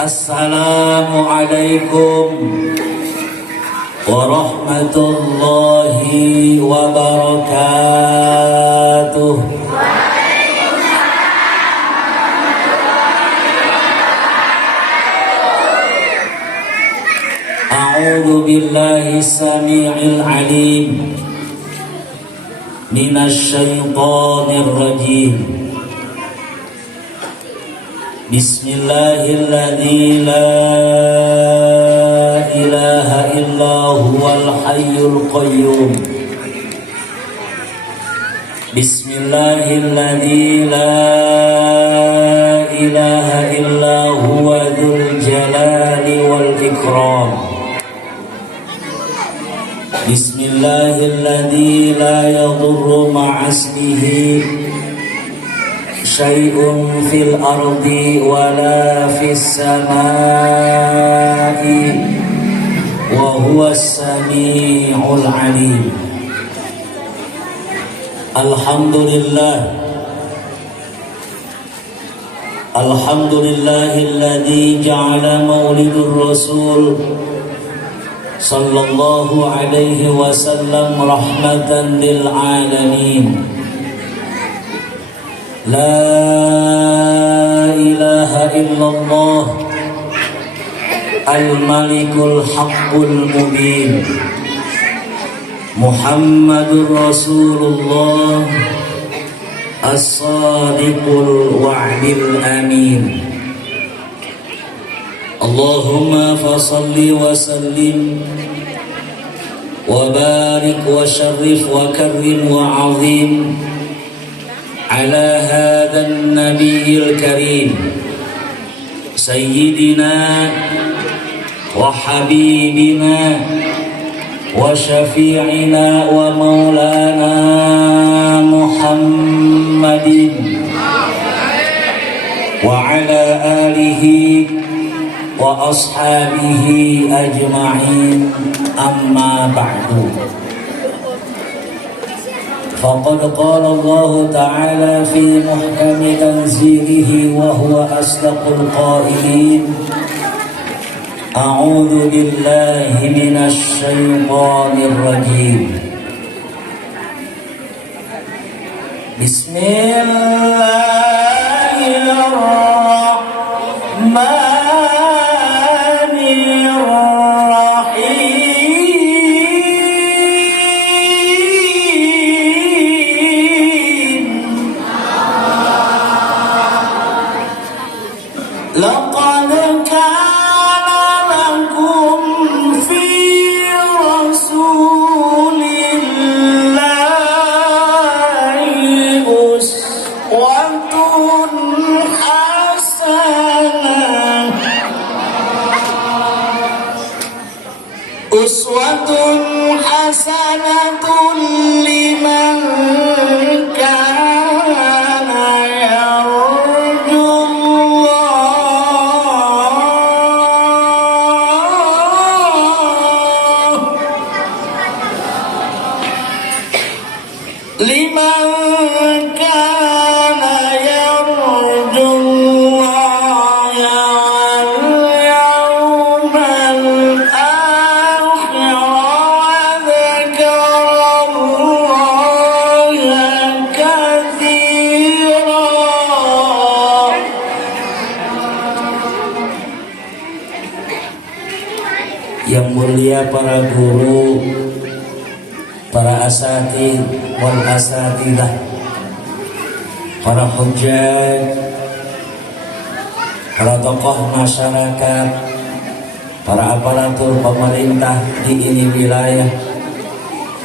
Assalamualaikum warahmatullahi wabarakatuh. A'udzu billahi samii'il 'aliim minasy syaithaanir rajiim. Bismillahilladzi la ilaha illa huwal hayyul qayyum. Bismillahilladzi la ilaha illa huwa dzul jalali wal ikram. Bismillahilladzi la yadurru ma'asmihi syai'un fil ardi wala fis samai wa huwas sami'ul 'alim. Alhamdulillahilladzi ja'ala maulidur rasul sallallahu alaihi wasallam rahmatan lil alamin. La ilaha illallah al-malikul haqqul mubin. Muhammadur Rasulullah as-sadiqul wa'dil amin. Allahumma fasalli wa sallim wa barik wa syarrif wa karrim wa azim ala hadan nabiyil karim sayyidina wa habibina wa syafi'ina wa maulana Muhammadin wa ala alihi wa ashabihi ajma'in, amma ba'du. Faqad qala Allah Ta'ala fi muhkami tanzilihi wa huwa asdaqul qailin. A'udzu billahi minasy syaithanir rajim. Bismillahirrahmanirrahim. Laqad kana lakum fi rasulillahi uswatun hasanah. Uswatun hasanatun liman kana liman kana yarjullaha wal yawmal akhir wa dzakarallaha katsira. Yang mulia para guru, para asatidz wal asatidah, para hujjaj, para tokoh masyarakat, para aparatur pemerintah di ini wilayah,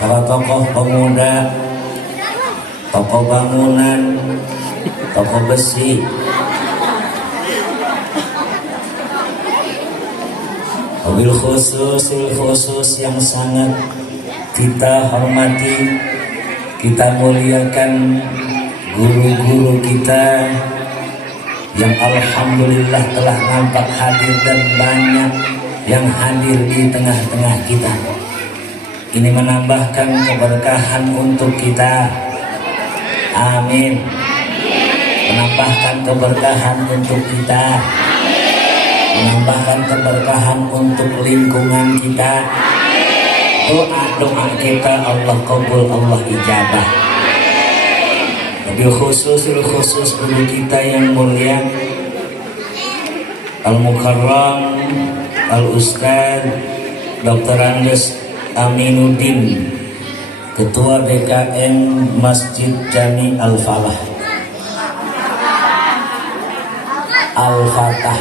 para tokoh pemuda, tokoh bangunan, tokoh besi, wabil khusus yang sangat kita hormati, kita muliakan guru-guru kita yang alhamdulillah telah nampak hadir dan banyak yang hadir di tengah-tengah kita. Ini menambahkan keberkahan untuk kita. Amin. Menambahkan keberkahan untuk kita. menambahkan keberkahan untuk lingkungan kita. Doa kita Allah kabul, Allah ijabah. Wabil khusus guru kita yang mulia Al-Mukarram Al-Ustaz Dr. Andes Aminuddin, Ketua DKM Masjid Jami Al-Falah Al-Fatah.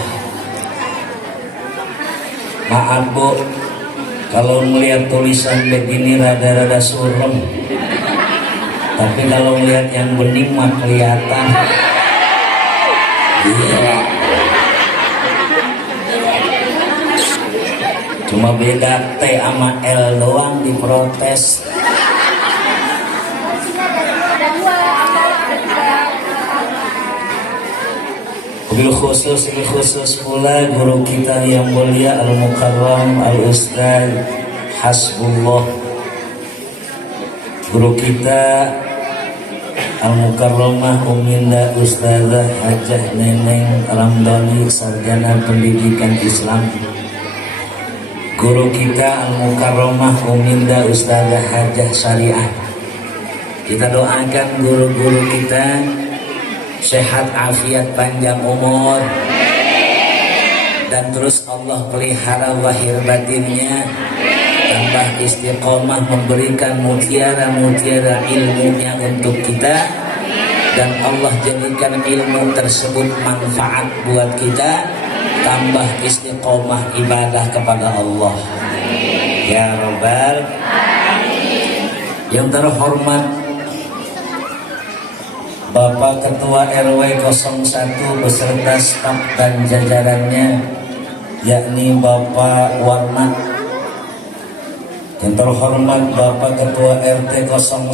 Maaf Bu, kalau melihat tulisan begini rada-rada suram, tapi kalau melihat yang bening mah kelihatan. Iya. Cuma beda T sama L doang diprotes. Wabil khusus pula guru kita yang mulia Al-Mukarram Al-Ustaz Hasbullah, guru kita Al-Mukarramah Uminda Ustazah Hajah Neneng Ramdhani, sarjana pendidikan Islam. Guru kita Al-Mukarramah Uminda Ustazah Hajah Syariah. Kita doakan guru-guru kita sehat afiat panjang umur, dan terus Allah pelihara lahir batinnya, tambah istiqomah memberikan mutiara-mutiara ilmunya untuk kita, dan Allah jadikan ilmu tersebut manfaat buat kita, tambah istiqomah ibadah kepada Allah. Ya Rabbal. Yang terhormat Bapak Ketua RW 01 beserta staf dan jajarannya, yakni Bapak Warmat. Yang terhormat Bapak Ketua RT 01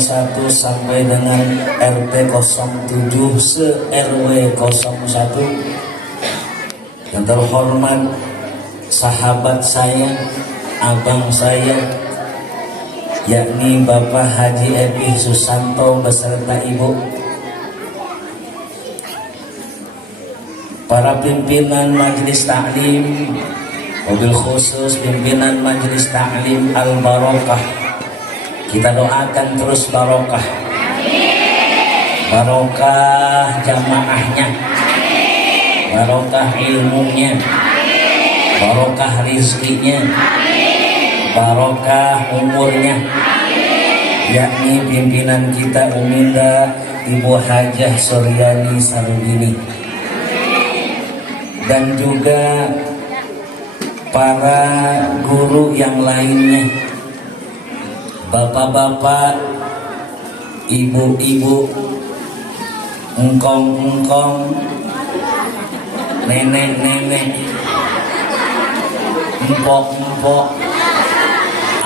sampai dengan RT 07 se-RW 01. Yang terhormat sahabat saya, abang saya, yakni Bapak Haji Epi Susanto beserta Ibu. Para pimpinan Majelis Ta'lim, wabil khusus pimpinan Majelis Ta'lim Al-Barokah, kita doakan terus barokah. Barokah jamaahnya, barokah ilmunya, barokah rizkinya, barokah umurnya, yakni pimpinan kita Uminda Ibu Hajah Suryani Sarudini, dan juga para guru yang lainnya, bapak-bapak, ibu-ibu, engkong-engkong, nenek-nenek, empok-empok,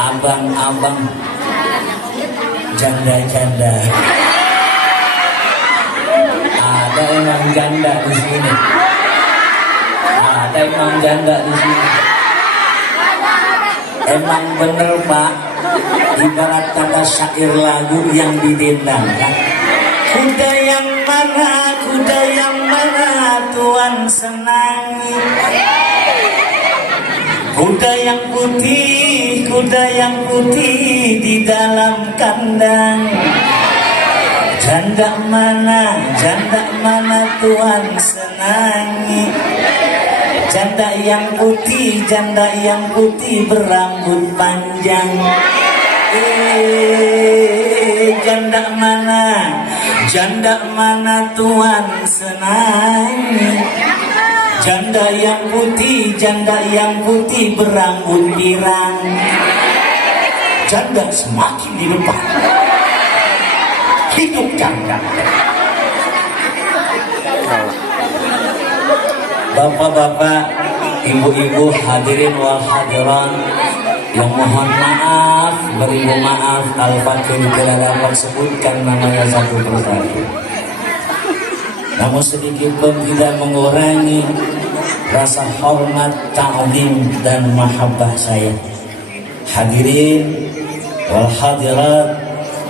abang-abang, janda-janda. Ada emang janda di sini. Ada emang janda di sini. Emang bener Pak, ibarat kata syair lagu yang didendangkan. Kuda yang mana Tuhan senangi. Kuda yang putih di dalam kandang. Janda mana Tuhan senangi. Janda yang putih berambut panjang. Janda mana Tuhan senangi. Janda yang putih berambut pirang. Janda semakin di depan. Hidup janda. Bapak-bapak, ibu-ibu, hadirin wal hadiran yang mohon maaf, beribu maaf Al-Fakir tidak dapat sebutkan namanya satu persatu. Namun sedikit pun tidak mengurangi rasa hormat, ta'zim dan mahabbah saya. Hadirin wal hadirat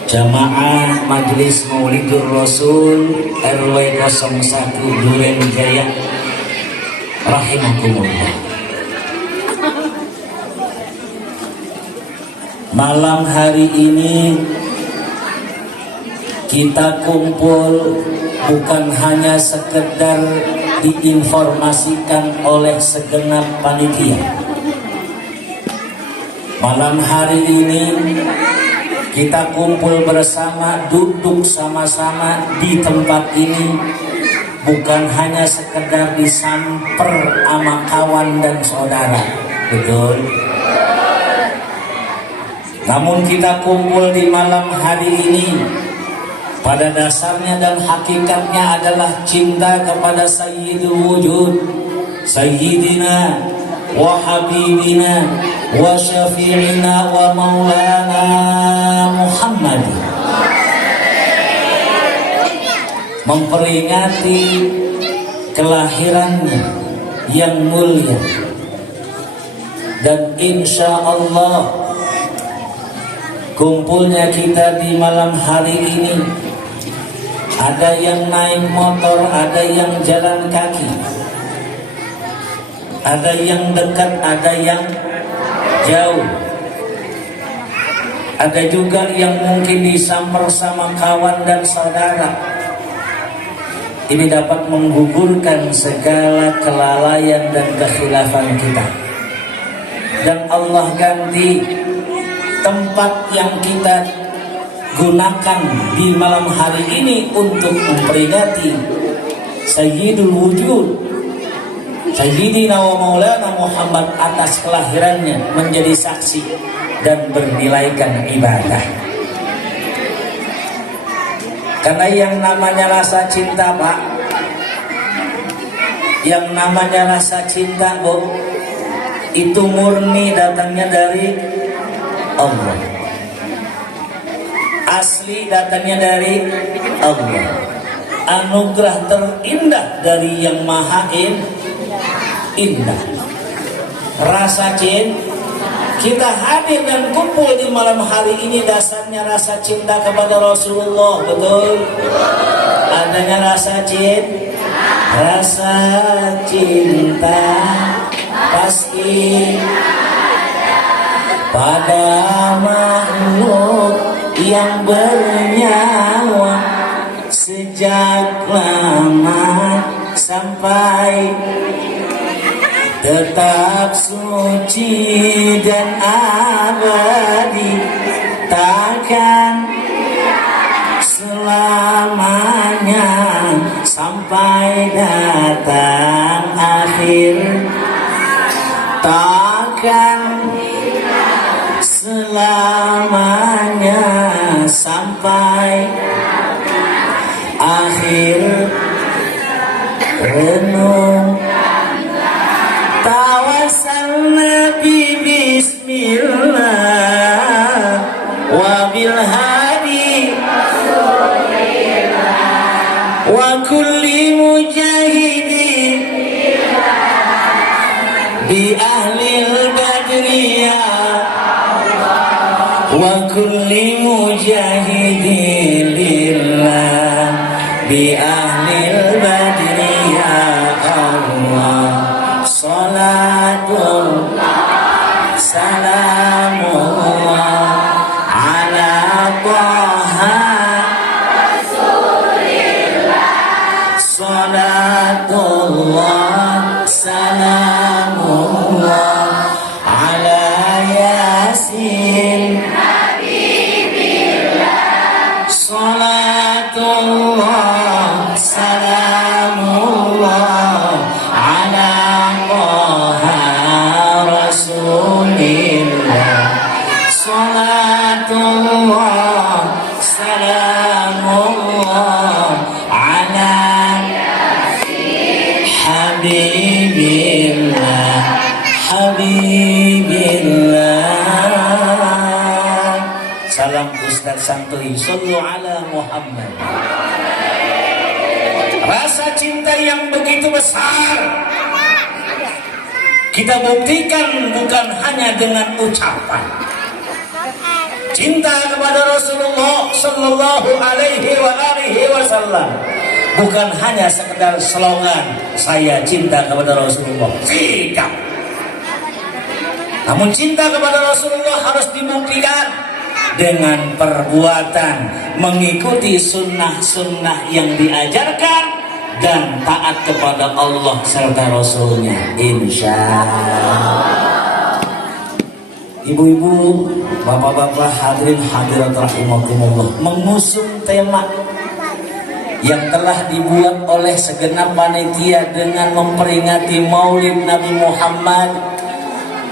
jamaah Majelis Maulidur Rasul RW 01 Duren Jaya, rahimakumullah. Malam hari ini kita kumpul bukan hanya sekedar diinformasikan oleh segenap panitia. Malam hari ini kita kumpul bersama, duduk sama-sama di tempat ini bukan hanya sekedar disamper sama kawan dan saudara, betul? Namun kita kumpul di malam hari ini pada dasarnya dan hakikatnya adalah cinta kepada Sayyidul Wujud, Sayyidina wa Habibina wa Syafi'ina wa Maulana Muhammad. Memperingati kelahirannya yang mulia, dan insya Allah kumpulnya kita di malam hari ini, ada yang naik motor, ada yang jalan kaki, ada yang dekat, ada yang jauh, ada juga yang mungkin disamper sama kawan dan saudara. Ini dapat menggugurkan segala kelalaian dan kekhilafan kita, dan Allah ganti tempat yang kita gunakan di malam hari ini untuk memperingati Sayyidul Wujud, Sayyidina wa Maulana Muhammad atas kelahirannya menjadi saksi dan bernilaikan ibadah. Karena yang namanya rasa cinta, Pak, yang namanya rasa cinta, Bu, itu murni datangnya dari Allah, asli datangnya dari Allah. Anugerah terindah dari yang maha indah. Rasa cinta, kita hadir dan kumpul di malam hari ini dasarnya rasa cinta kepada Rasulullah, betul? Adanya rasa cinta pasti pada makhluk yang bernyawa sejak lama sampai tetap suci dan abadi, takkan selamanya sampai datang akhir, takkan selamanya sampai akhir renung. Tawassalna bi bismillah wa bil hadi wa kulli mujahidin bi ahlil badriyah wa kulli mujahidin lillah bi ahlil badriyah. Allah salatullah salamullah ala Taha Rasulillah, salatullah salamullah ala Yasin Habibillah, salatullah salamullah ala Taha Rasulillah, salatullah salamullah ala Habibillah Habibillah. Salam Ustaz Santuy, sallu ala Muhammad. Rasa cinta yang begitu besar kita buktikan bukan hanya dengan ucapan. Cinta kepada Rasulullah sallallahu alaihi wasallam bukan hanya sekedar slogan saya cinta kepada Rasulullah, sikap. Namun cinta kepada Rasulullah harus dibuktikan dengan perbuatan, mengikuti sunnah-sunnah yang diajarkan dan taat kepada Allah serta Rasulnya, insya Allah. Ibu-ibu, bapak-bapak, hadirin hadirat rahimakumullah, mengusung tema yang telah dibuat oleh segenap panitia dengan memperingati Maulid Nabi Muhammad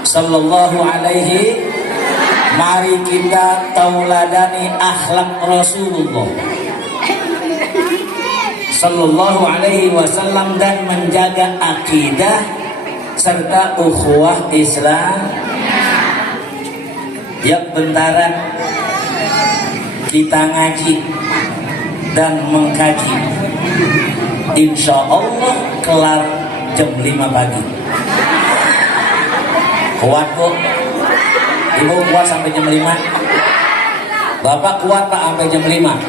sallallahu alaihi. Mari kita tauladani akhlak Rasulullah sallallahu alaihi wasallam dan menjaga akidah serta ukhuwah Islam. Ya, bentaran kita ngaji dan mengkaji, insya Allah kelar jam 5 pagi. Kuat bu? Ibu kuat sampai jam 5? Bapak kuat pak sampai jam 5?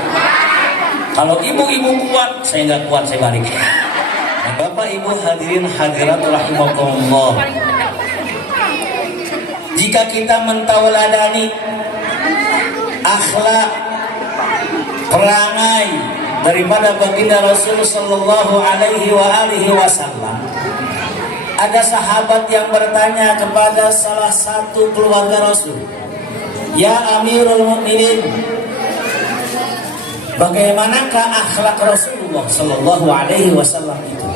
Kalau ibu-ibu kuat, saya nggak kuat, saya balik. Nah, bapak ibu hadirin hadirat rahimakumullah, jika kita mentauladani akhlak perangai daripada baginda Rasul sallallahu alaihi wasallam, ada sahabat yang bertanya kepada salah satu keluarga Rasul, "Ya Amirul Mukminin, bagaimanakah akhlak Rasulullah sallallahu alaihi wasallam itu?"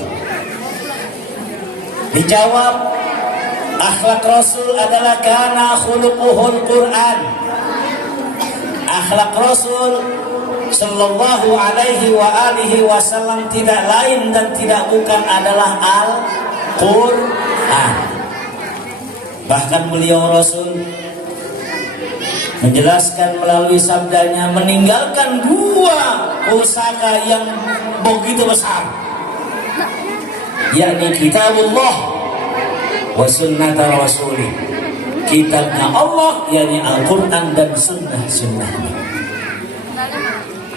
Dijawab, akhlak Rasul adalah kana khuluquhul Quran. Akhlak Rasul sallallahu alaihi wasallam tidak lain dan tidak bukan adalah Al-Quran. Bahkan beliau Rasul menjelaskan melalui sabdanya, meninggalkan dua pusaka yang begitu besar, yakni kitabullah wa sunnata rasulih, kitabnya Allah yakni Al-Quran dan sunnah-sunnahnya.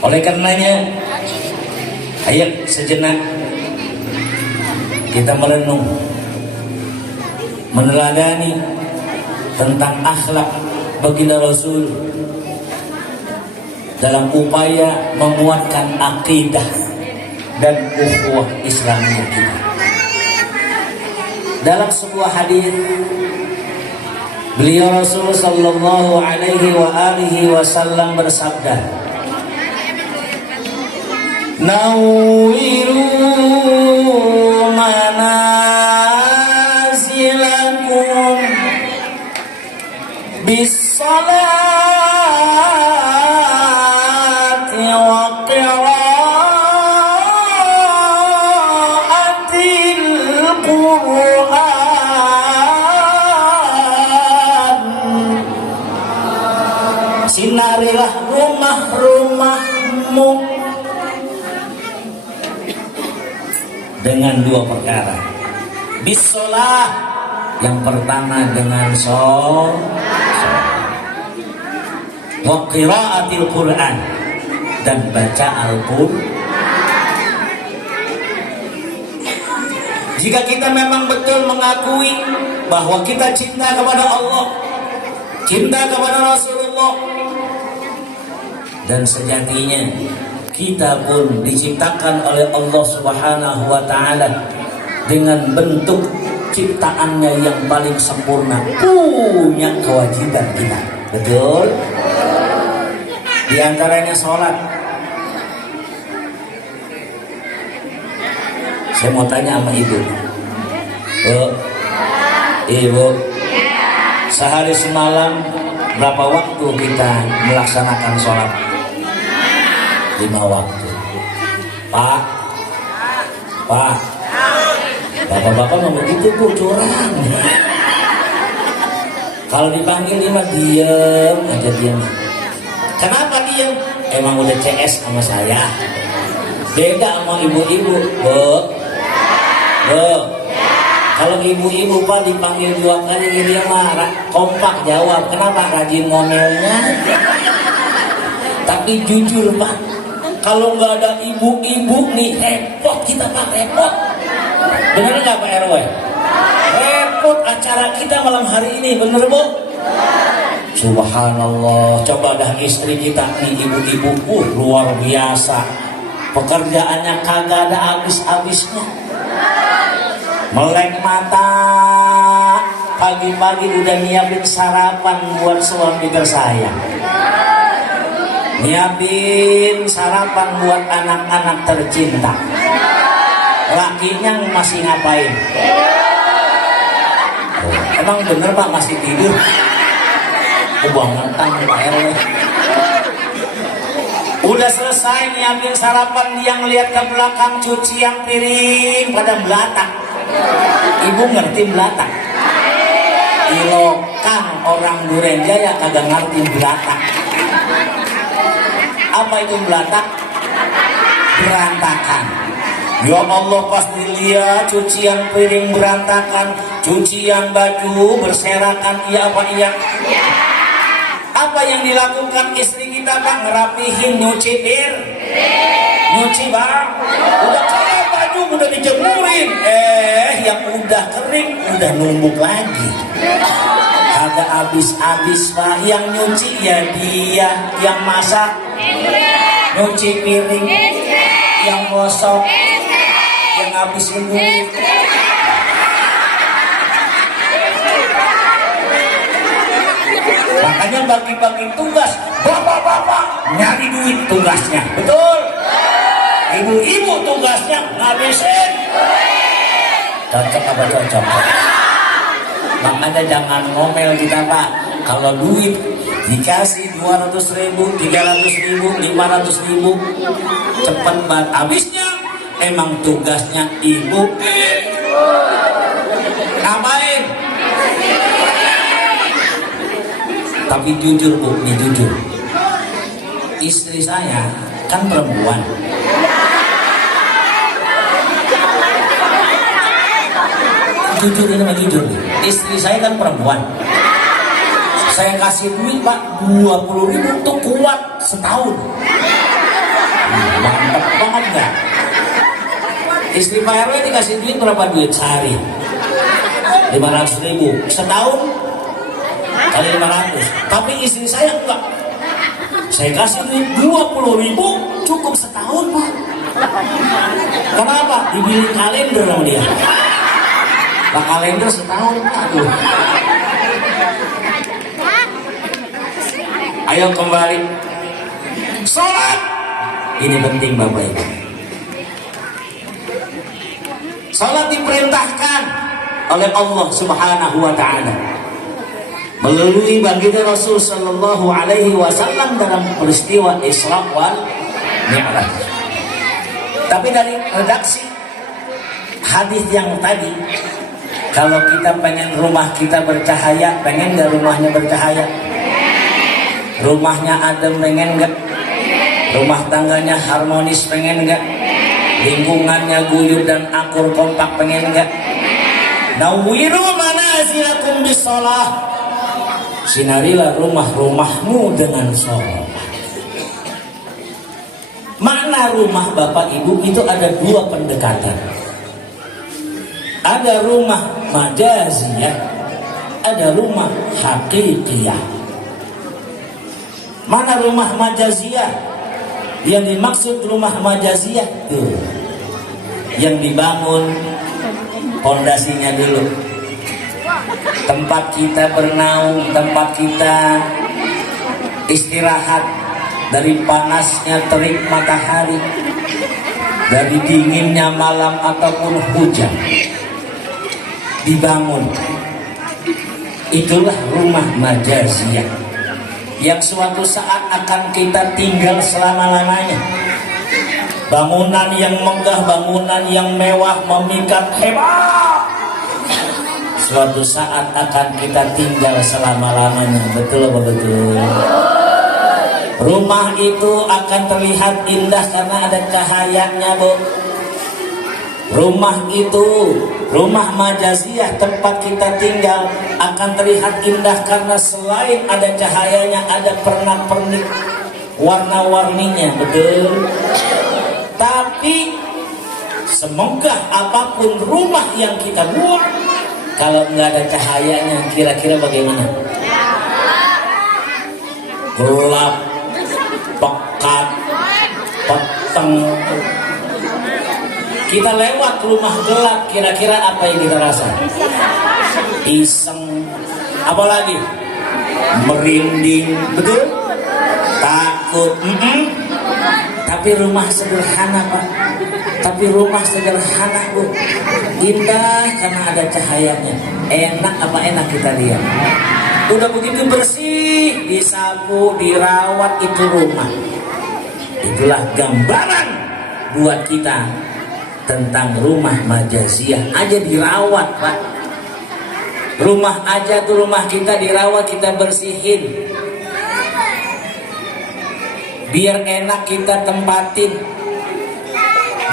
Oleh karenanya, ayo sejenak kita merenung, meneladani tentang akhlak baginda Rasul dalam upaya menguatkan akidah dan ukhuwah Islamiyah kita. Dalam sebuah hadis, beliau Rasul sallallahu alaihi wasallam bersabda, "Nawwiru manazilakum bis-salati wa qiraatil Qur'an." Sinarilah rumah-rumahmu dengan dua perkara. Bisolah, yang pertama dengan sholat, wa qiraatil Quran, dan baca Al-Quran. Jika kita memang betul mengakui bahwa kita cinta kepada Allah, cinta kepada Rasulullah, dan sejatinya kita pun diciptakan oleh Allah Subhanahu wa Ta'ala dengan bentuk ciptaannya yang paling sempurna, punya kewajiban kita, betul? Di antaranya sholat. Saya mau tanya sama ibu, ibu, sehari semalam berapa waktu kita melaksanakan sholat? 5 waktu. Pak, bapak-bapak mau begitu bu, curang. Kalau dipanggil dia diam aja, diam. Kenapa diam? Emang udah CS sama saya. Beda sama ibu-ibu, bu. Kalau ibu-ibu pak dipanggil 2 kali dia marah, kompak jawab. Kenapa? Rajin ngomelnya. Tapi jujur pak, Kalau nggak ada ibu-ibu nih repot kita Pak, repot. Bener nggak Pak RW? Repot acara kita malam hari ini, bener Bu? Subhanallah, coba dah istri kita nih ibu-ibu, luar biasa. Pekerjaannya kagak ada habis-habisnya. Melek mata, pagi-pagi udah nyiapin sarapan buat suami tersayang. Nyiapin sarapan buat anak-anak tercinta. Lakinya masih ngapain? Oh, emang bener Pak masih tidur? Kebangetan Pak RW. Udah selesai nyiapin sarapan, yang lihat ke belakang cucian piring pada belatak. Ibu ngerti belatak? Ilokan orang Duren Jaya kagak ngerti belatak. Apa itu belatak? Berantakan. Ya Allah, pas dilihat cucian piring berantakan, cucian baju berserakan, iya apa iya? Apa yang dilakukan istri kita Pak? Ngerapihin, nyuci nyuci Bang. Udah kering baju, udah dijemurin. Yang udah kering, udah numbuk lagi. Agak habis-habis Pak. Yang nyuci ya dia, yang masak nyuci piring, yang gosok, yang habisin duit. Makanya bagi-bagi tugas, bapak-bapak nyari duit tugasnya, betul? Ibu-ibu tugasnya ngabisin. Cocok apa cocok? Makanya jangan ngomel kita Pak. Kalau duit dikasih 200.000, 300.000, 500.000, cepet banget habisnya. Emang tugasnya ibu ngapain? Tapi jujur Bu, ini jujur. Istri saya kan perempuan. Jujur ini mah jujur. Istri saya kan perempuan. Saya kasih duit Pak 20.000 untuk kuat setahun. Mantap banget gak? Istri Pak RW dikasih duit berapa duit sehari? 500.000 setahun kali 500. Tapi istri saya enggak. Saya kasih duit 20.000 cukup setahun Pak. Kenapa? Dibeli kalender sama dia. Nah kalender setahun. Aduh. Ayo kembali. Sholat. Ini penting Bapak Ibu. Sholat diperintahkan oleh Allah Subhanahu wa Ta'ala melalui baginda Rasul Sallallahu Alaihi Wasallam dalam peristiwa Isra wal Mi'raj. Tapi dari redaksi hadis yang tadi, kalau kita pengen rumah kita bercahaya, pengen nggak rumahnya bercahaya? Rumahnya adem, pengen nggak? Rumah tangganya harmonis, pengen nggak? Lingkungannya guyup dan akur kompak, pengen nggak? Nawwiru manazilakum bisalah. Sinarilah rumah-rumahmu dengan sholat. Makna rumah Bapak Ibu itu ada dua pendekatan. Ada rumah majaziyah, ada rumah hakikiyah. Mana rumah majaziyah? Yang dimaksud rumah majaziyah tuh yang dibangun pondasinya dulu, tempat kita bernaung, tempat kita istirahat dari panasnya terik matahari, dari dinginnya malam ataupun hujan, dibangun. Itulah rumah majaziyah yang suatu saat akan kita tinggal selama-lamanya. Bangunan yang megah, bangunan yang mewah, memikat, hebat, suatu saat akan kita tinggal selama-lamanya. Betul apa betul? Rumah itu akan terlihat indah karena ada cahayanya, Bu. Rumah itu, rumah majaziyah, tempat kita tinggal akan terlihat indah karena selain ada cahayanya, ada pernak-pernik warna-warninya, betul. Tapi semegah apapun rumah yang kita buat, kalau nggak ada cahayanya, kira-kira bagaimana? Gelap, pekat, peteng. Kita lewat rumah gelap, kira-kira apa yang kita rasa? Iseng, apalagi merinding, betul? Takut. Tapi rumah sederhana, Pak. Tapi rumah sederhana, Bu, indah karena ada cahayanya. Enak apa enak kita lihat. Udah begitu bersih, disapu, dirawat, itu rumah. Itulah gambaran buat kita tentang rumah majaziyah. Aja dirawat, Pak. Rumah aja tuh, rumah kita dirawat, kita bersihin. Biar enak kita tempatin,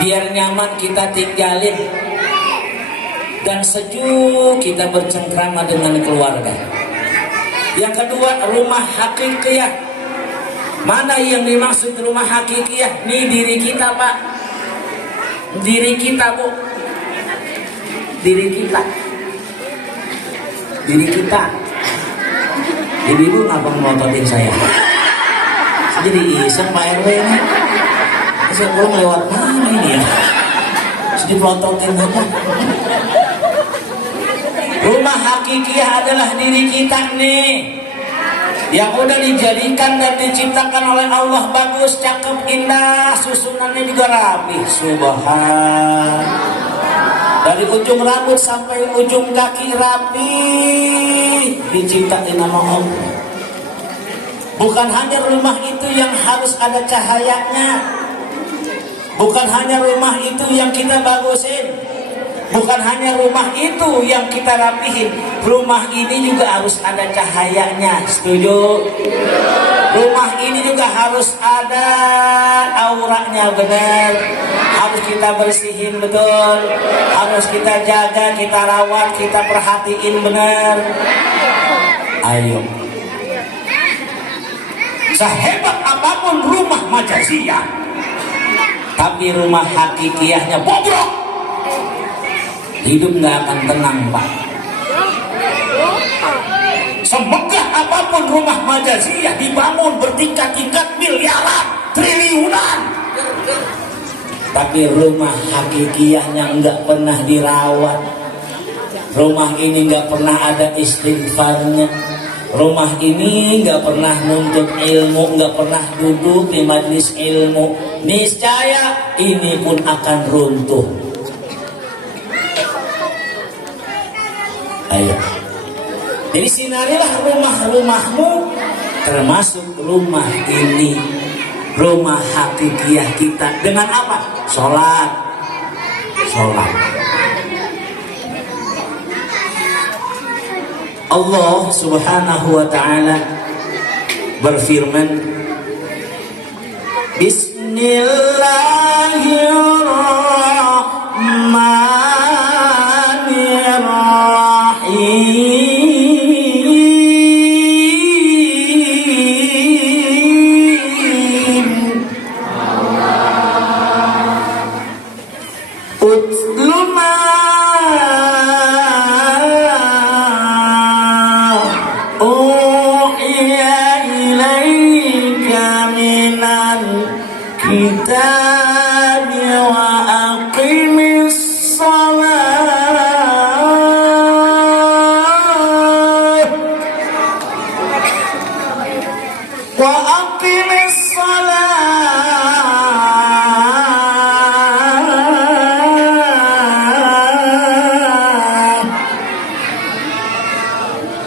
biar nyaman kita tinggalin, dan sejuk kita bercengkrama dengan keluarga. Yang kedua, rumah hakikiyah. Mana yang dimaksud rumah hakikiyah? Nih diri kita, Pak. Diri kita, Bu. Diri kita. Diri kita. Ibu ngapa ngototin saya? Jadi iseng Pak RW ini. Saya pulang lewat mana ini ya? Jadi pelototin aja. Rumah hakikiyah adalah diri kita nih, yang udah dijadikan dan diciptakan oleh Allah, bagus, cakep, indah, susunannya juga rapi. Subhan. Dari ujung rambut sampai ujung kaki rapi, diciptakan nama Allah. Bukan hanya rumah itu yang harus ada cahayanya, bukan hanya rumah itu yang kita bagusin, bukan hanya rumah itu yang kita rapihin. Rumah ini juga harus ada cahayanya. Setuju? Rumah ini juga harus ada auranya, benar. Harus kita bersihin, betul. Harus kita jaga, kita rawat, kita perhatiin, benar. Ayo. Sehebat apapun rumah majaziyah, tapi rumah hakikiyahnya bobrok, hidup nggak akan tenang, Pak. Semegah apapun rumah majaziyah dibangun bertingkat-tingkat miliaran, triliunan, tapi rumah hakikiyahnya nggak pernah dirawat. Rumah ini nggak pernah ada istighfarnya. Rumah ini nggak pernah nuntut ilmu, nggak pernah duduk di majelis ilmu. Niscaya ini pun akan runtuh. Ayo. Jadi sinarilah rumah-rumahmu, termasuk rumah ini, rumah hakikiyah kita. Dengan apa? Sholat. Sholat. Allah subhanahu wa ta'ala berfirman, Bismillahirrahmanirrahim. Utlu ma kitab wa aqimis salat wa aqimis salat.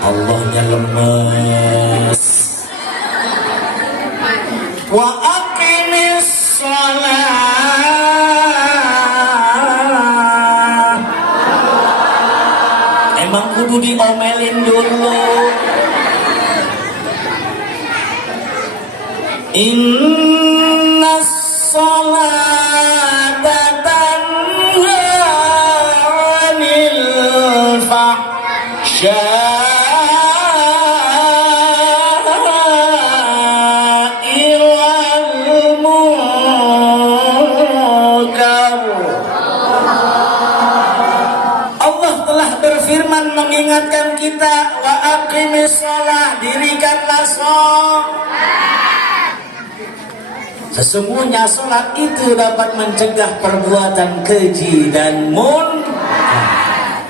Allahnya lemes. Wa aqimis salat. Emang kudu diomelin dulu. Innas salata tanha 'anil fahsya'i wal berfirman mengingatkan kita, wa aqimis shalah, dirikanlah salat. Sesungguhnya salat itu dapat mencegah perbuatan keji dan munkar.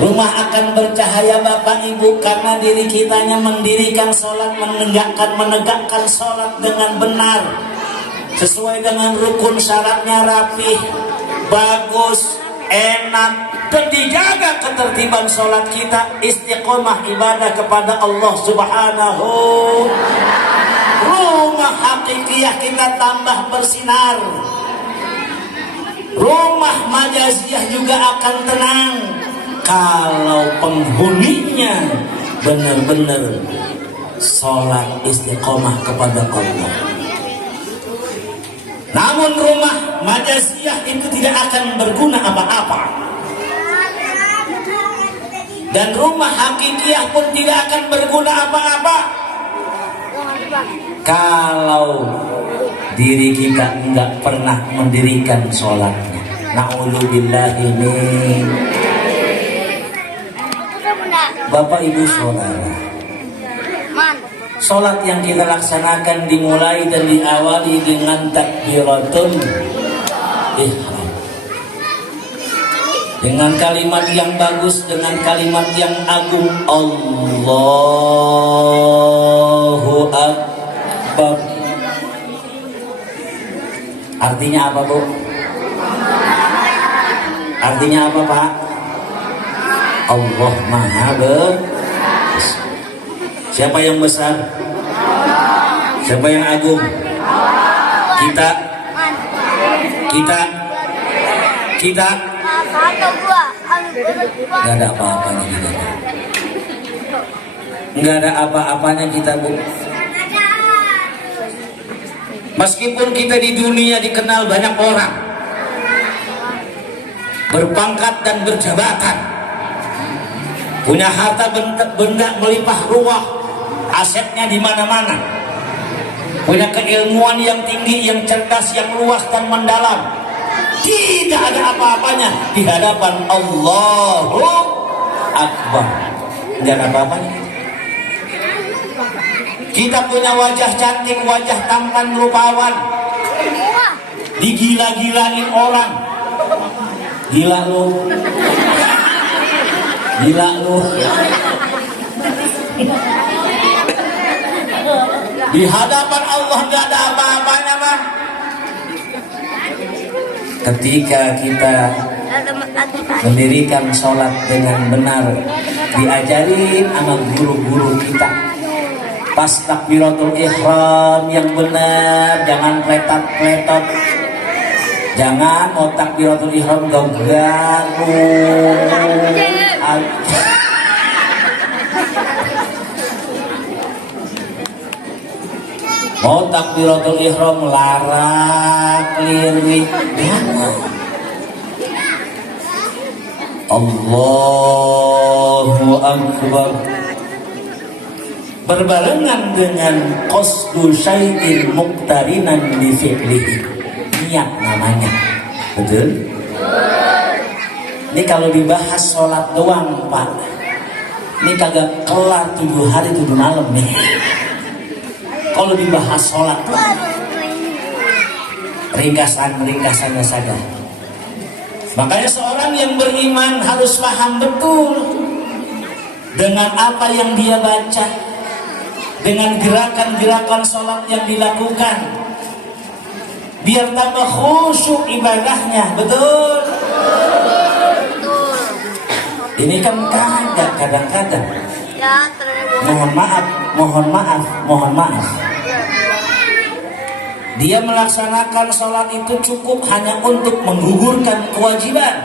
Rumah akan bercahaya Bapak Ibu karena diri kitanya mendirikan sholat, menegakkan sholat dengan benar, sesuai dengan rukun syaratnya, rapih, bagus, enak, dan dijaga ketertiban sholat kita, istiqomah ibadah kepada Allah Subhanahu. Rumah hakikiyah kita tambah bersinar, rumah majaziyah juga akan tenang kalau penghuninya benar-benar sholat istiqomah kepada Allah. Namun rumah majaziyah itu tidak akan berguna apa-apa, dan rumah hakikiyah pun tidak akan berguna apa-apa kalau diri kita enggak pernah mendirikan sholatnya. Na'udzubillahi min. Bapak Ibu Saudara, sholat yang kita laksanakan dimulai dan diawali dengan takbiratul ihram, dengan kalimat yang bagus, dengan kalimat yang agung, Allahu Akbar. Artinya apa, Bu? Artinya apa, Pak? Allah Maha Besar. Siapa yang besar? Siapa yang agung? Kita. Nggak ada apa-apanya kita. Nggak ada apa-apanya kita, Bu. Meskipun kita di dunia dikenal banyak orang, berpangkat dan berjabatan, punya harta benda melimpah ruah, asetnya di mana-mana, punya keilmuan yang tinggi, yang cerdas, yang luas dan mendalam, tidak ada apa-apanya di hadapan Allahu Akbar. Tidak ada apa-apanya. Kita punya wajah cantik, wajah tampan rupawan, digila-gilain orang. Gila lu, gila lu. Di hadapan Allah gak ada apa-apanya, mah. Ketika kita mendirikan sholat dengan benar, diajarin sama guru-guru kita, pas takbiratul ihram yang benar, jangan pletot-pletot. Jangan mau takbiratul ihram gagal. Mau takbiratul ihram larak lirik. Allahu Akbar berbarengan dengan qasdu syai'in muqtarinan bi fi'lihi, niat namanya. Betul? Ini kalau dibahas sholat doang, Pak, ini kagak kelar 7 hari 7 malam nih. Kalau dibahas sholat doang, ringkasannya saja. Makanya seorang yang beriman harus paham betul dengan apa yang dia baca, dengan gerakan-gerakan sholat yang dilakukan, biar tambah khusyuk ibadahnya. Betul? Ini kan kadang-kadang. Mohon maaf. Dia melaksanakan sholat itu cukup hanya untuk menggugurkan kewajiban,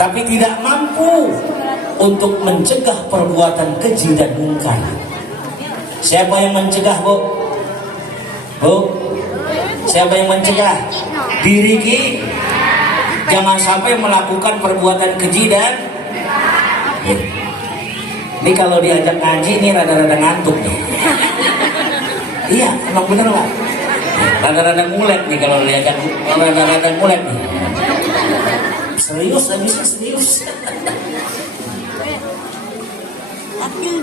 tapi tidak mampu untuk mencegah perbuatan keji dan mungkar. Siapa yang mencegah, Bu? Bu? Siapa yang mencegah? Diri kita. Jangan sampai melakukan perbuatan keji dan ini kalau diajak ngaji ini rada-rada ngantuk nih. Iya, emang bener lah. Rada-rada ngulet nih kalau diajak, rada-rada ngulet nih. Serius, habisnya serius.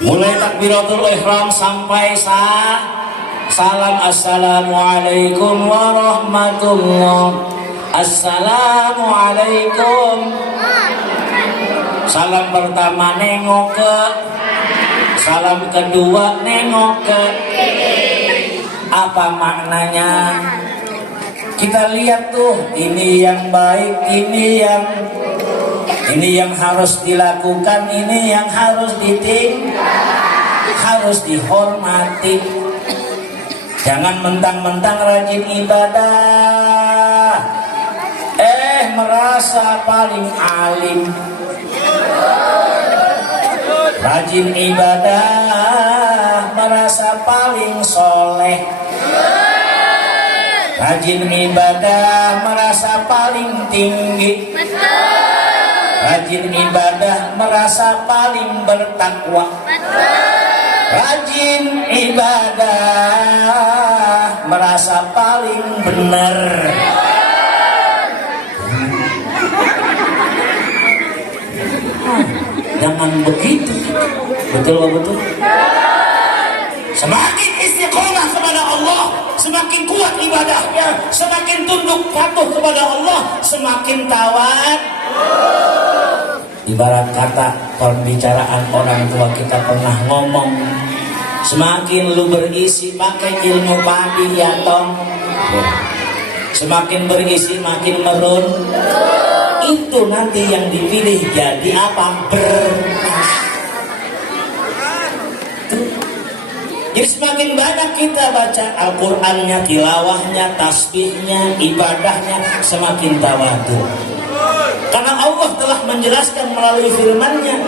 Mulai takbiratul ihram sampai salam. Assalamualaikum warahmatullah. Assalamualaikum. Salam pertama nengok ke, salam kedua nengok ke. Apa maknanya? Kita lihat tuh, ini yang baik, ini yang harus dilakukan, ini yang harus harus dihormati. Jangan mentang-mentang rajin ibadah, merasa paling alim. Rajin ibadah, merasa paling soleh. Rajin ibadah, merasa paling tinggi. Rajin ibadah, merasa paling bertakwa. Rajin ibadah, merasa paling benar. Jangan begitu. Betul betul. Semakin istiqomah kepada Allah, semakin kuat ibadahnya, semakin tunduk patuh kepada Allah, semakin tawad. Ibarat kata pembicaraan orang tua kita pernah ngomong, semakin lu berisi pakai ilmu padi ya tong, semakin berisi makin merun. Itu nanti yang dipilih jadi apa? Berkah. Jadi semakin banyak kita baca Al-Qur'annya, tilawahnya, tasbihnya, ibadahnya, semakin tawadu. Karena Allah telah menjelaskan melalui firman-Nya,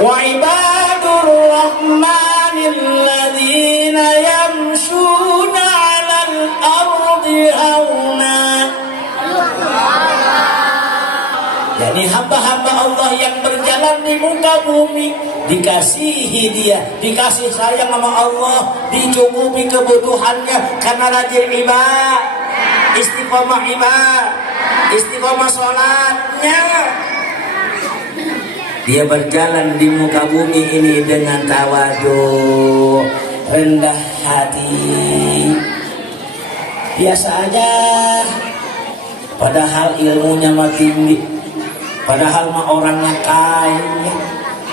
wa ibadur rahmanil ladzina yamshuna 'alal ardi hauna. Jadi hamba-hamba Allah yang berjalan di muka bumi, dikasihi dia, dikasih sayang sama Allah, dicukupi kebutuhannya karena rajin ibadah, istiqomah sholatnya. Dia berjalan di muka bumi ini dengan tawadu, rendah hati, biasa aja. Padahal ilmunya mah tinggi, padahal mah orangnya kaya,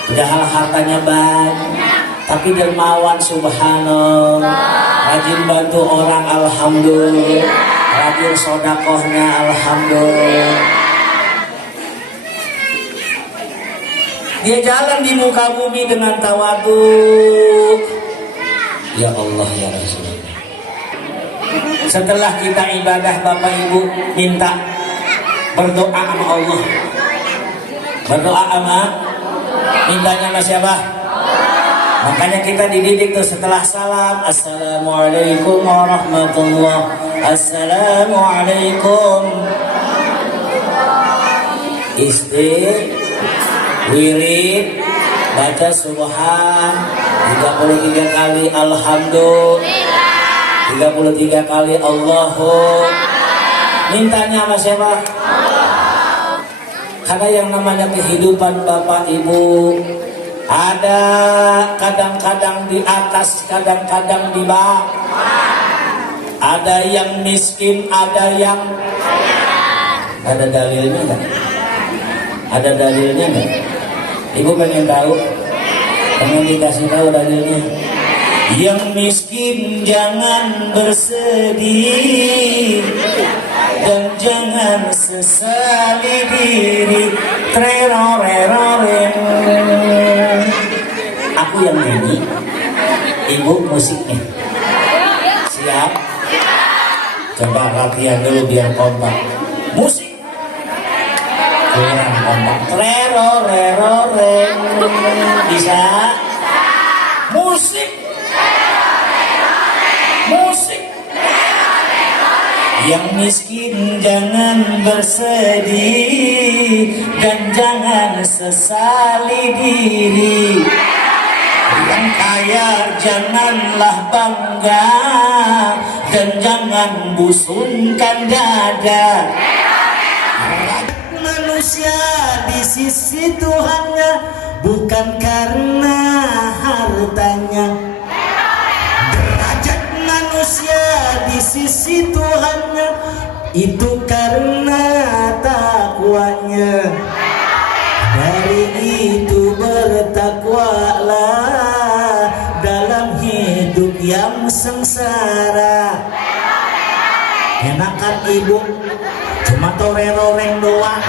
padahal hartanya banyak, tapi dermawan, subhanallah. Rajin bantu orang, alhamdulillah. Rajin sodakohnya, alhamdulillah. Dia jalan di muka bumi dengan tawadu. Ya Allah, ya Rasulullah. Setelah kita ibadah, Bapak Ibu minta berdoa sama Allah. Berdoa sama, mintanya sama siapa? Makanya kita dididik tuh setelah salam, assalamualaikum warahmatullah, assalamualaikum. Wirid, baca subhan 33 kali, alhamdulillah 33 kali, Allahu. Mintanya sama siapa? Karena yang namanya kehidupan Bapak Ibu, ada kadang-kadang di atas, kadang-kadang di bawah. Ada yang miskin, ada yang ada dalilnya nggak? Ada dalilnya nggak? Ibu pengen tahu? Pengen dikasih tahu dalilnya? Yang miskin jangan bersedih dan jangan sesali diri. Treroreroreng. Aku yang nyanyi, ibu musiknya. Siap? Coba latihan dulu biar kompak. Musik. Kurang kompak. Treroreroreng. Bisa? Musik. Musik. Yang miskin jangan bersedih dan jangan sesali diri. Yang kaya janganlah bangga dan jangan busunkan dada. sisi Tuhannya, bukan karena hartanya. Derajat manusia di sisi Tuhannya, itu karena takwanya. Dari itu bertakwalah dalam hidup yang sengsara. Enakan ibu cuma toreng doang,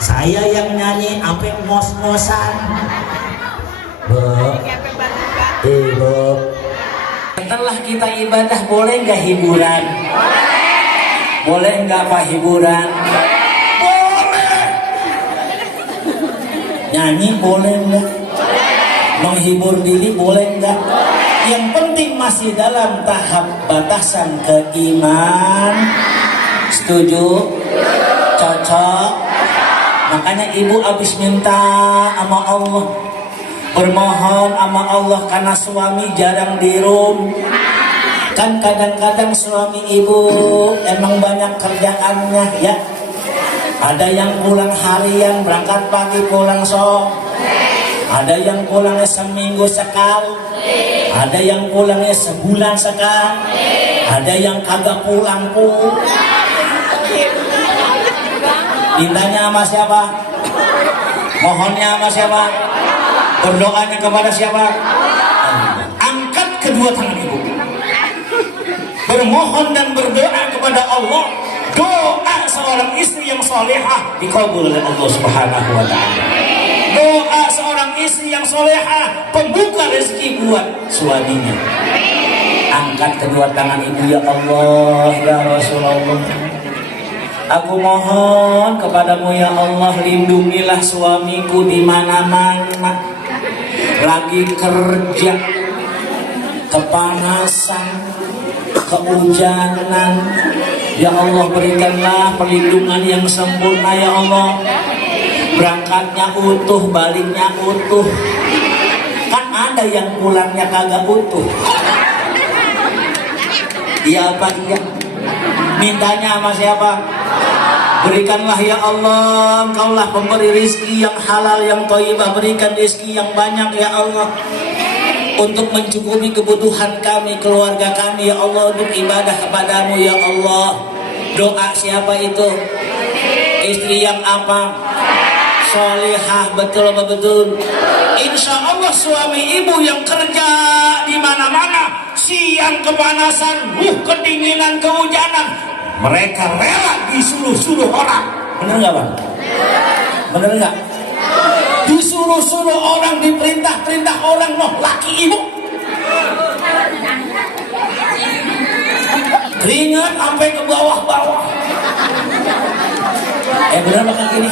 saya yang nyanyi sampai ngos-ngosan. Bu, setelah kita ibadah boleh nggak hiburan? Boleh nggak apa hiburan? Boleh. Nyanyi boleh nggak? Menghibur diri boleh nggak? Yang penting masih dalam tahap batasan keiman. Setuju? Cocok? Makanya ibu habis minta sama Allah, bermohon sama Allah karena suami jarang di room. Kan kadang-kadang suami ibu emang banyak kerjaannya ya. Ada yang pulang harian, berangkat pagi pulang sore. Ada yang pulangnya seminggu sekali. Ada yang pulangnya sebulan sekali. Ada yang kagak pulang pun. Mintanya sama siapa? Mohonnya sama siapa? Berdoanya kepada siapa? Angkat kedua tangan ibu, bermohon dan berdoa kepada Allah. Doa seorang istri yang solehah dikabul oleh Allah Subhanahu wa Ta'ala. Doa seorang istri yang solehah pembuka rezeki buat suaminya. Angkat kedua tangan ibu, ya Allah, ya Rasulullah, aku mohon kepadamu ya Allah, lindungilah suamiku di mana-mana, lagi kerja, kepanasan, kehujanan. Ya Allah, berikanlah perlindungan yang sempurna ya Allah. Berangkatnya utuh, baliknya utuh. Kan ada yang pulangnya kagak utuh. Iya apa iya? Mintanya sama siapa? Berikanlah ya Allah, Engkaulah pemberi rizki yang halal, yang thayyibah. Berikan rizki yang banyak ya Allah, untuk mencukupi kebutuhan kami, keluarga kami ya Allah, untuk ibadah kepadamu ya Allah. Doa siapa itu? Istri yang apa? Solihah, betul. Insya Allah suami ibu yang kerja di mana-mana, siang kepanasan, kedinginan, kehujanan, mereka rela disuruh-suruh orang. Bener nggak bang? Bener nggak? Disuruh-suruh orang, diperintah-perintah orang, noh laki ibu. Keringat sampai ke bawah-bawah. Bener bakal ini.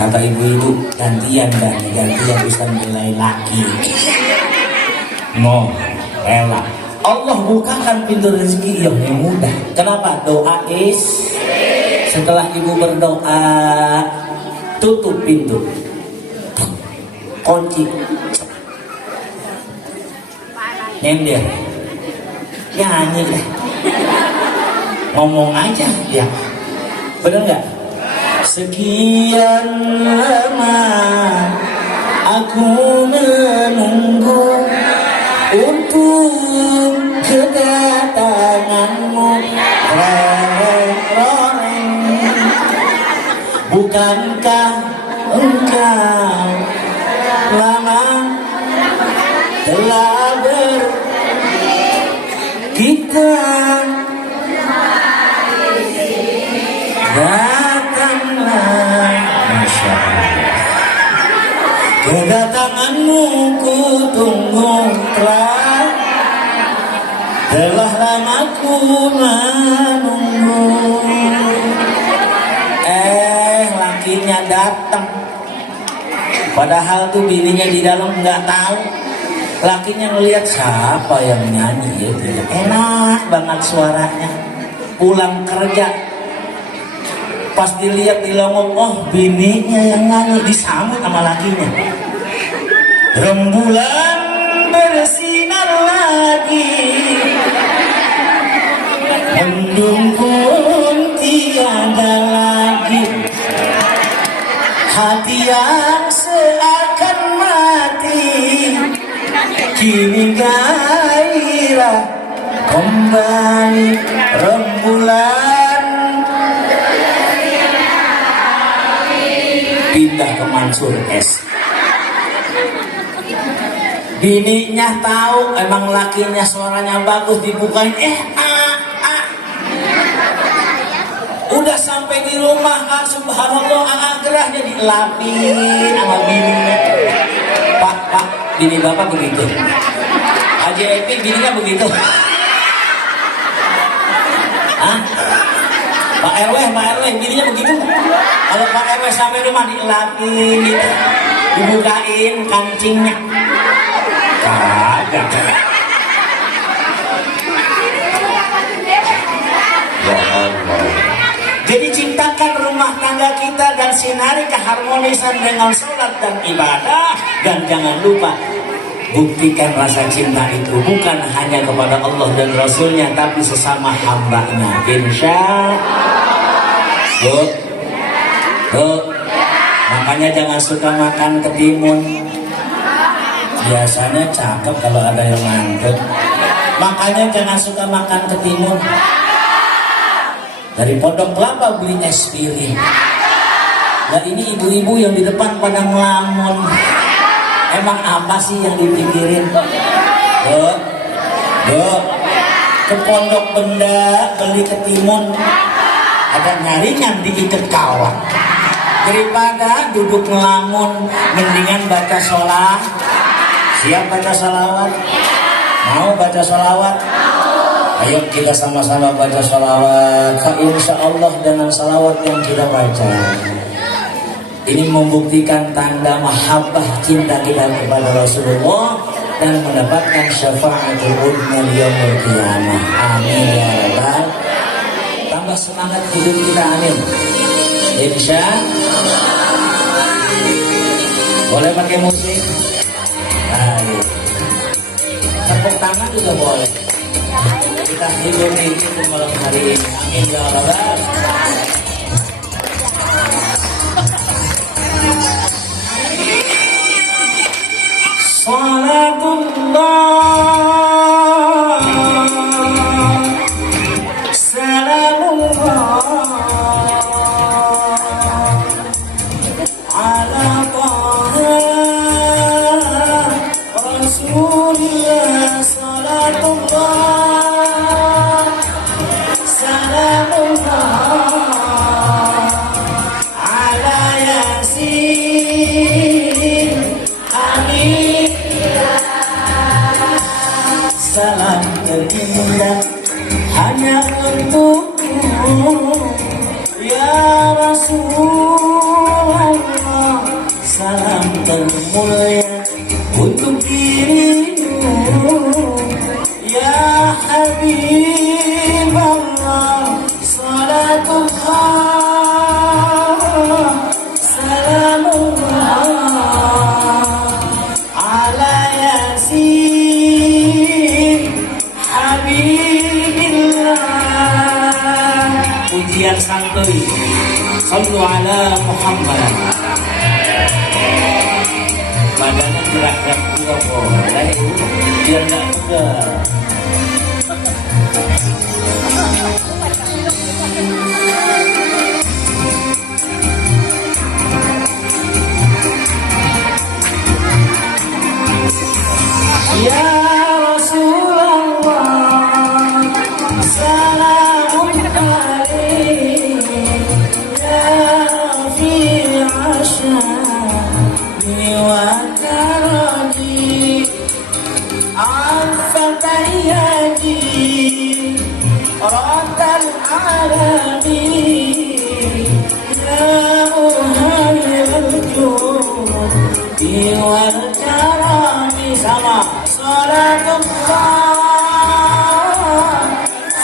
Kata ibu-ibu, gantian bisa nilai laki. No, rela. Allah bukakan pintu rezeki yang mudah. Kenapa? Doa is. Setelah ibu berdoa, tutup pintu, kunci, nyender, nyanyi lah, ngomong aja ya, bener nggak? Sekian lama aku menunggu untuk kedatanganmu, roreng. Bukankah engkau lama telah kita datanglah, Masya Allah. Kedatanganmu ku tunggu telah lama ku menunggu. Lakinya datang, padahal tuh bininya di dalam nggak tahu. Lakinya ngelihat siapa yang nyanyi ya, enak banget suaranya. Pulang kerja, pas dilihat di lowong, oh bininya yang nyanyi, disambut sama lakinya. Rembulan bersinar lagi, mendung pun tiada lagi. kini gairah kembali rembulan pindah ke Mansur S. Bininya tahu emang lakinya suaranya bagus, dibukain udah sampai di rumah, subhanallah, gerahnya dilapin sama bininya. Pak, bini bapak begitu. Haji Epi bininya begitu. Hah? Pak RW bininya begitu. Kalau Pak RW sampai rumah dilapin, dibukain kancingnya. Kagak. Ya Allah. Jadi ciptakan rumah tangga kita dan sinari keharmonisan dengan sholat dan ibadah. Dan jangan lupa buktikan rasa cinta itu bukan hanya kepada Allah dan Rasulnya, tapi sesama hambanya. Insya Allah. Tuh. Makanya jangan suka makan ketimun. Biasanya cakep kalau ada yang mantep. Makanya jangan suka makan ketimun. Dari Pondok Kelapa beli es piring. Nah ini ibu-ibu yang di depan pada ngelamun. Emang apa sih yang dipikirin? Ke Pondok Benda beli ketimun. Ada nyaringan diikat kawan. Daripada duduk ngelamun, mendingan baca sholat. Siap baca sholawat? Mau baca sholawat? Ayo kita sama-sama baca sholawat. Insya Allah dengan sholawat yang kita baca ini membuktikan tanda mahabbah cinta kita kepada Rasulullah dan mendapatkan syafaatul uzma yaumil qiyamah. Amin ya rabbal. Tambah semangat hidup kita, amin. Insya boleh pakai musik. Ayo. Tepuk tangan juga boleh. Kita hidup itu malam hari ini. Amin ya rabbal. Salatullah salamullah ala taha rasulillah. Salatullah salamullah ala yasin amin. Salam terindah hanya untukmu ya Rasulullah. Salam termulia untuk dirimu ya Habiballah. Salatullah salamullah ala yasin habibillah. Pujian santuy sallu ala Muhammad. Badannya gerak-gerak juga boleh biar gak pegal. Ya Rasulullah salamun alaik ya fi asyani wa karami afatayadi ratal alamin ya muhammad judi wal karami. Sama salatullah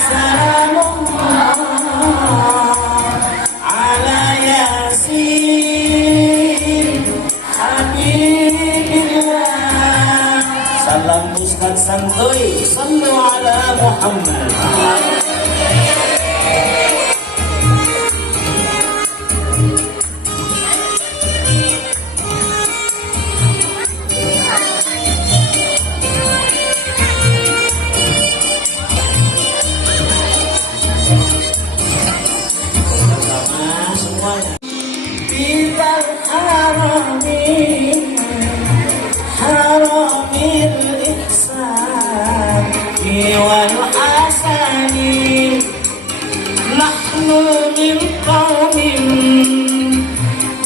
salamullah ala yasin habibillah. Salam Ustaz santuy sallu ala Muhammad. semuanya. Bidal haramin haramil ihsan wal hasani nahnu min qaumin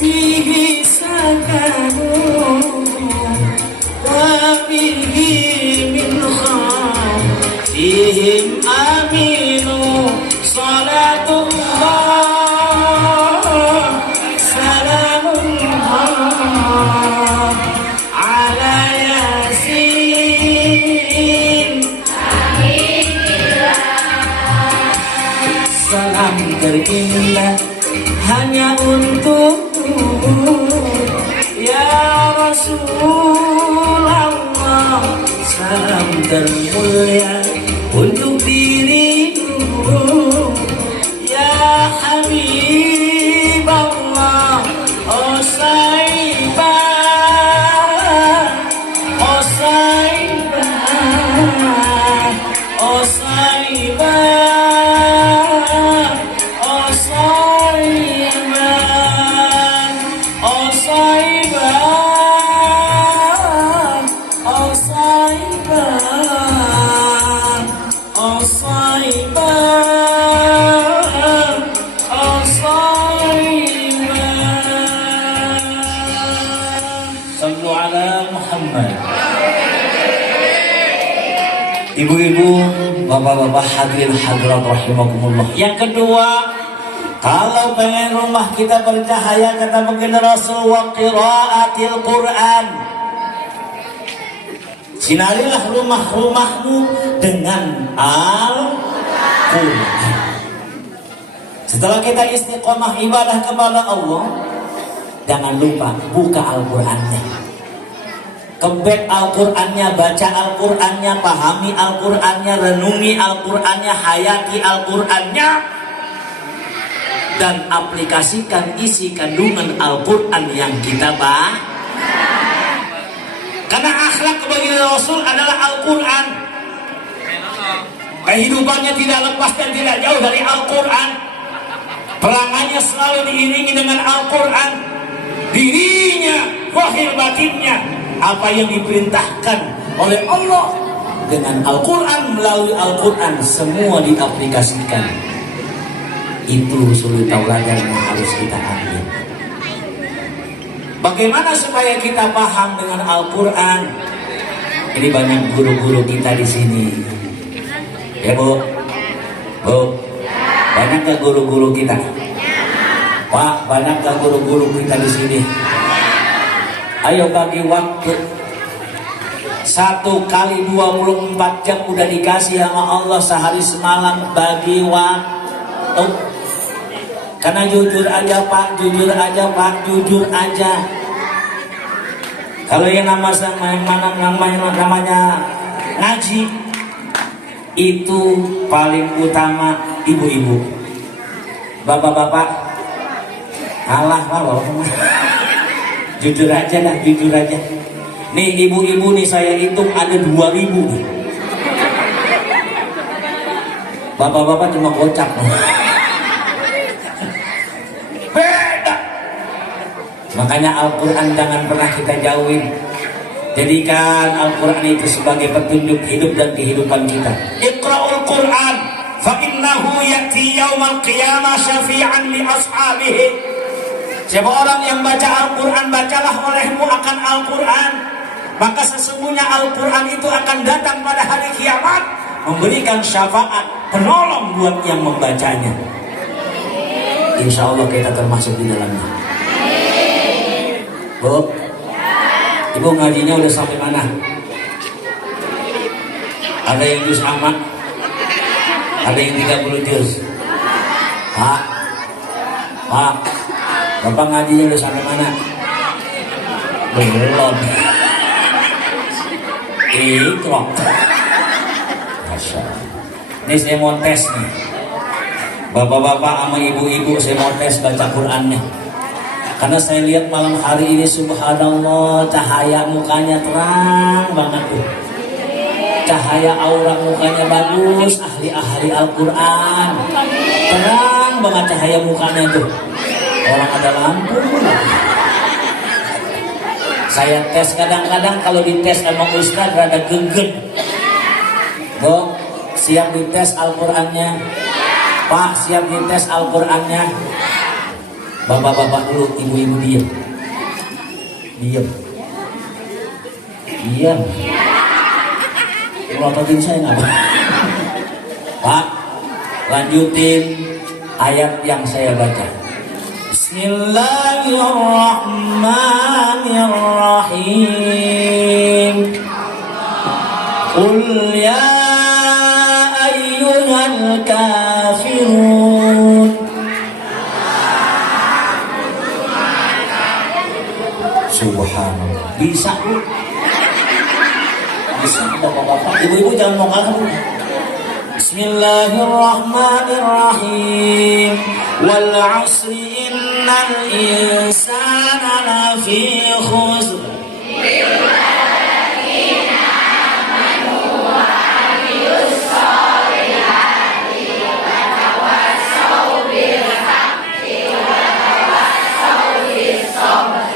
bihi sakanu wa bihi min khairihim aminu salatullah salamullah ala yasin salam terindah hanya untukmu ya Rasulullah, salam termulia untuk dirimu ya Habiballah. Oh Saibah, oh Saibah, oh Saibah, oh Saibah, oh Saibah, oh Saibah, oh Saibah, oh Saibah. Sallu ala Muhammad. Ibu-ibu, bapak-bapak hadirin hadirat rahimakumullah. Yang kedua, kalau pengen rumah kita bercahaya, kata baginda Rasul, wa qiraatil Quran. Sinarilah rumah-rumahmu dengan Al-Quran. Setelah kita istiqomah ibadah kepada Allah, jangan lupa buka Al-Qurannya. Kebet Al-Qurannya, baca Al-Qurannya, pahami Al-Qurannya, renungi Al-Qurannya, hayati Al-Qurannya, dan aplikasikan isi kandungan Al-Quran yang kita baca. Karena akhlak baginda Rasul adalah Al-Quran. Kehidupannya tidak lepas dan tidak jauh dari Al-Quran. Perangannya selalu diiringi dengan Al-Quran. Dirinya, zahir batinnya, apa yang diperintahkan oleh Allah dengan Al-Quran, melalui Al-Quran semua diaplikasikan. Itu suri tauladan yang harus kita ambil. Bagaimana supaya kita paham dengan Al-Quran? Ini banyak guru-guru kita di sini. Ya Bu, Bu, banyak ke guru-guru kita? Pak, banyak ke guru-guru kita di sini? Ayo bagi waktu 1 kali 24 jam udah dikasih sama Allah sehari semalam, bagi waktu. Karena jujur aja Pak, jujur aja Pak, jujur aja. Kalau yang namanya ngaji itu paling utama ibu-ibu. Bapak-bapak kalah Pak. Jujur aja dah, jujur aja. Nih ibu-ibu nih saya hitung ada 2.000 nih. Bapak-bapak cuma kocak. Beda. Makanya Al-Quran jangan pernah kita jauhin. Jadikan Al-Quran itu sebagai petunjuk hidup dan kehidupan kita. Iqra'ul Quran fa innahu ya'ti yaumal qiyamah syafi'an li ashabihi. Siapa orang yang baca Al-Quran, bacalah olehmu akan Al-Quran, maka sesungguhnya Al-Quran itu akan datang pada hari kiamat memberikan syafaat penolong buat yang membacanya. Insya Allah kita termasuk di dalamnya. Bu, Ibu ngajinya udah sampai mana? Ada yang juz amma? Ada yang 30 juz? Pak, Pak, Bapak ngajinya udah sampai mana? Belum. Ikrok. Masya Allah. Ini saya mau tes nih. Bapak-bapak sama ibu-ibu saya mau tes baca Qurannya. Karena saya lihat malam hari ini subhanallah, cahaya mukanya terang banget tuh. Cahaya aura mukanya bagus, ahli-ahli Al-Quran. Terang banget cahaya mukanya tuh. Orang ada lampu. Saya tes kadang-kadang kalau dites sama Ustaz rada geget. Bu, siap dites Al-Qur'annya? Pak, siap dites Al-Qur'annya? Bapak-bapak dulu, ibu-ibu diam. Diam. Diam. Melototin saya nggak Pak? Pak, lanjutin ayat yang saya baca. Bismillahirrahmanirrahim. Qul ya ayyuhal kafirun. Subhanallah. Bisa Bu? Bisa bapak-bapak. Ibu-ibu jangan mau kalah Bu. Bismillahirrahmanirrahim. Wal 'asri innal insana lafi khusr.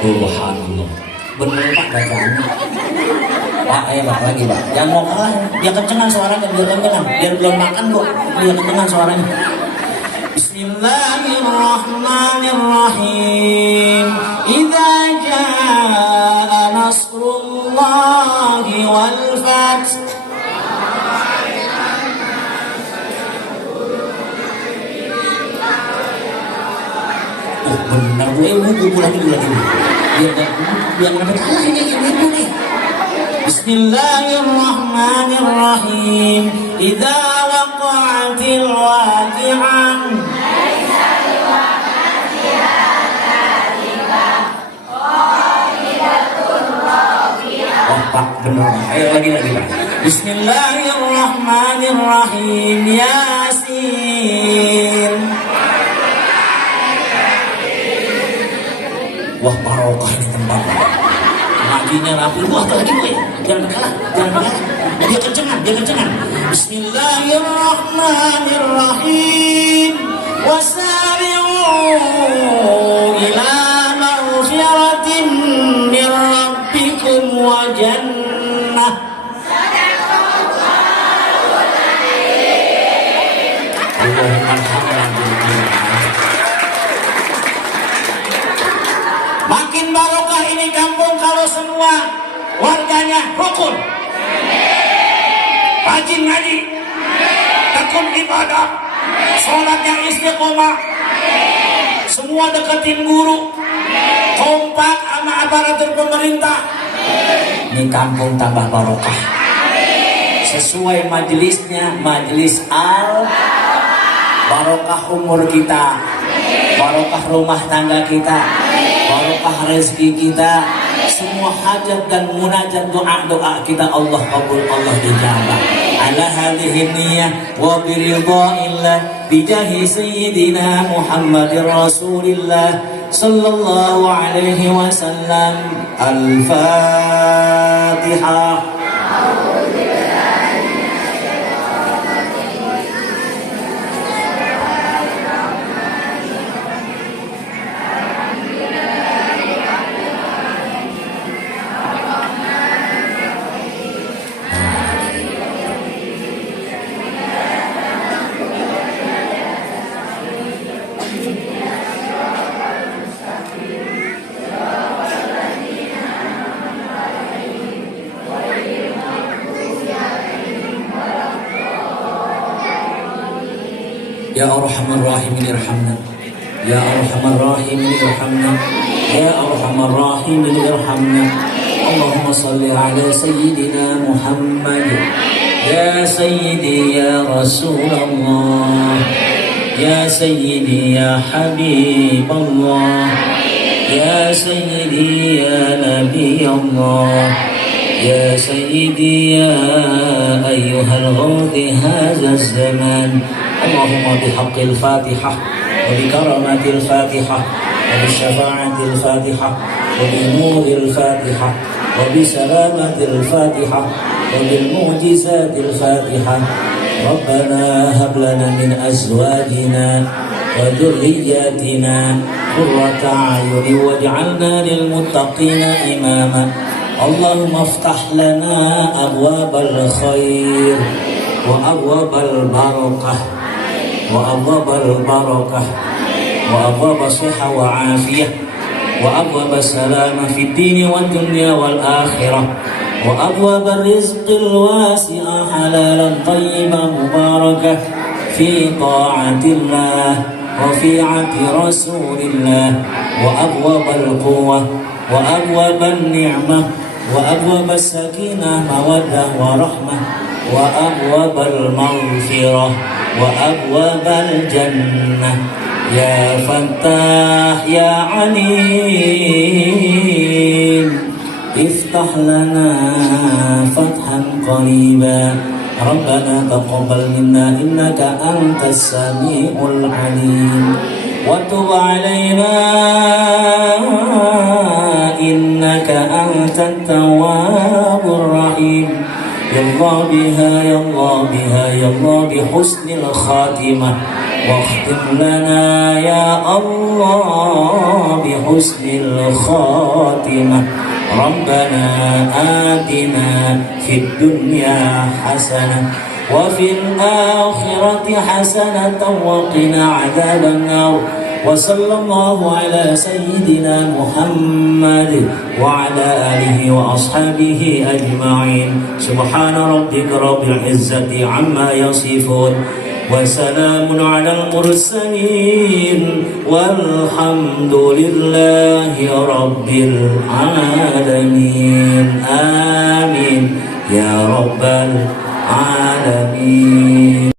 Subhanallah. Bener Pak bacaannya. Pak, ayo Pak lagi Pak. Jangan mau kalah. Biar kencengan suaranya, biar kencengan. Biar belum makan kok. Biar kencengan suaranya. Bismillahirrahmanirrahim. Idza jaa nasrullahi wal fath. Oh benar Bu, ibu lagi. Biar nggak kalah ini ibu nih. Bismillahirrahmanirrahim. Idza waqa'atil waqi'ah. Oh Pak, benar. Ayo lagi Pak. Bismillahirrahmanirrahim. Yasin. Wah barokah ini tempat. Ngajinya rapi. Wah lagi Bu. Jangan kalah. Dia kencengan. Bismillahirrahmanirrahim. Wasari'u ila maghfiratin min rabbikum wa jannah. Makin barokah ini kampung kalau semua warganya rukun, rajin ngaji, tekun ibadah, sholatnya istiqomah, semua deketin guru, kompak sama aparatur pemerintah. Ini kampung tambah barokah. Sesuai majelisnya, majelis al barokah umur kita, barokah rumah tangga kita, barokah rezeki kita, semua hajat dan munajat doa kita Allah kabul, Allah dijabah. Ala hadhihi niyyah wa biridhaillah bijahi sayyidina Muhammadir Rasulillah sallallahu alaihi wasallam. Al-Fatihah. Ya Arhamar Rahimin irhamna. Ya Arhamar Rahimin irhamna. Ya Arhamar Rahimin irhamna. Allahumma salli ala Sayyidina Muhammad. Ya Sayyidi ya Rasulullah. Ya Sayyidi ya Habiballah. Ya Sayyidi ya Nabi Allah. Ya Sayyidi ya ayyuhal ghawthi hadha zaman. اللهم بحق الفاتحة وبكرامة الفاتحة وبشفاعة الفاتحة وبنور الفاتحة وبسلامة الفاتحة وبالمعجزات الفاتحة ربنا هب لنا من أزواجنا وذرياتنا قرة أعين واجعلنا للمتقين إماما اللهم افتح لنا أبواب الخير وأبواب البركة وأبواب البركة وأبواب الصحة وعافية وأبواب السلام في الدين والدنيا والآخرة وأبواب الرزق الواسع حلالا طيبا مباركة في طاعة الله وفي عهد رسول الله وأبواب القوة وأبواب النعمة وأبواب السكينة مودة ورحمة وأبواب المغفرة وأبواب الجنة يا فتاح يا عليم افتح لنا فتحا قريبا ربنا تقبل منا إنك أنت السميع العليم وتب علينا إنك أنت التواب الرحيم يا الله بها يا الله بها يا الله بحسن الخاتمة واختم لنا يا الله بحسن الخاتمة ربنا آتنا في الدنيا حسنة وفي الآخرة حسنة وقنا عذاب النار وصلى الله على سيدنا محمد وعلى آله وأصحابه أجمعين سبحان ربك رب العزة عما يصفون وسلام على المرسلين والحمد لله رب العالمين آمين يا رب العالمين.